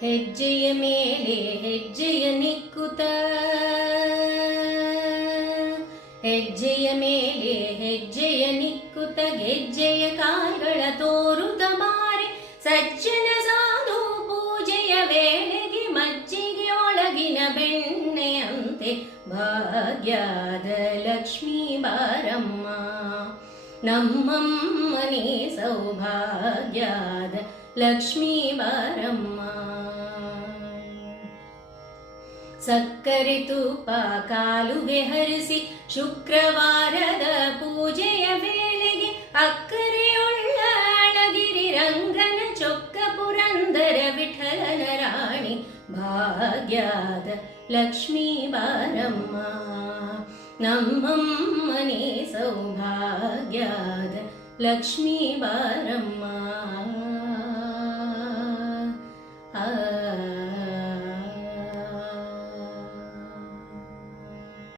ಹೆಜ್ಜೆಯ ಮೇಲೆ ಹೆಜ್ಜೆಯ ನಿಕ್ಕುತ, ಹೆಜ್ಜೆಯ ಮೇಲೆ ಹೆಜ್ಜೆಯ ನಿಕ್ಕುತ, ಗೆಜ್ಜೆಯ ಕಾಲ್ಗಳ ತೋರುತ ಬಾರೆ ಸಜ್ಜನ ಸಾಧು ಪೂಜೆಯ ವೇಳೆಗೆ ಮಜ್ಜಿಗೆ ಒಳಗಿನ ಬೆಣ್ಣೆಯಂತೆ ಭಾಗ್ಯದ ಲಕ್ಷ್ಮೀ ಬಾರಮ್ಮ, ನಮ್ಮಮ್ಮನೇ ಸೌಭಾಗ್ಯದ ಲಕ್ಷ್ಮೀ ಬಾರಮ್ಮ. ಸಕ್ಕರೆ ತುಪ್ಪ ಕಾಲುಗೆ ಹರಿಸಿ ಶುಕ್ರವಾರದ ಪೂಜೆಯ ವೇಳೆಗೆ ಅಕ್ಕರೆಯುಳ್ಳ ಅಳಗಿರಿ ರಂಗನ ಚೊಕ್ಕ ಪುರಂದರ ವಿಠಲನ ರಾಣಿ ಭಾಗ್ಯದ ಲಕ್ಷ್ಮೀ ಬಾರಮ್ಮ, ನಮ್ಮಮ್ಮನೇ ಸೌಭಾಗ್ಯದ ಲಕ್ಷ್ಮೀ ಬಾರಮ್ಮ.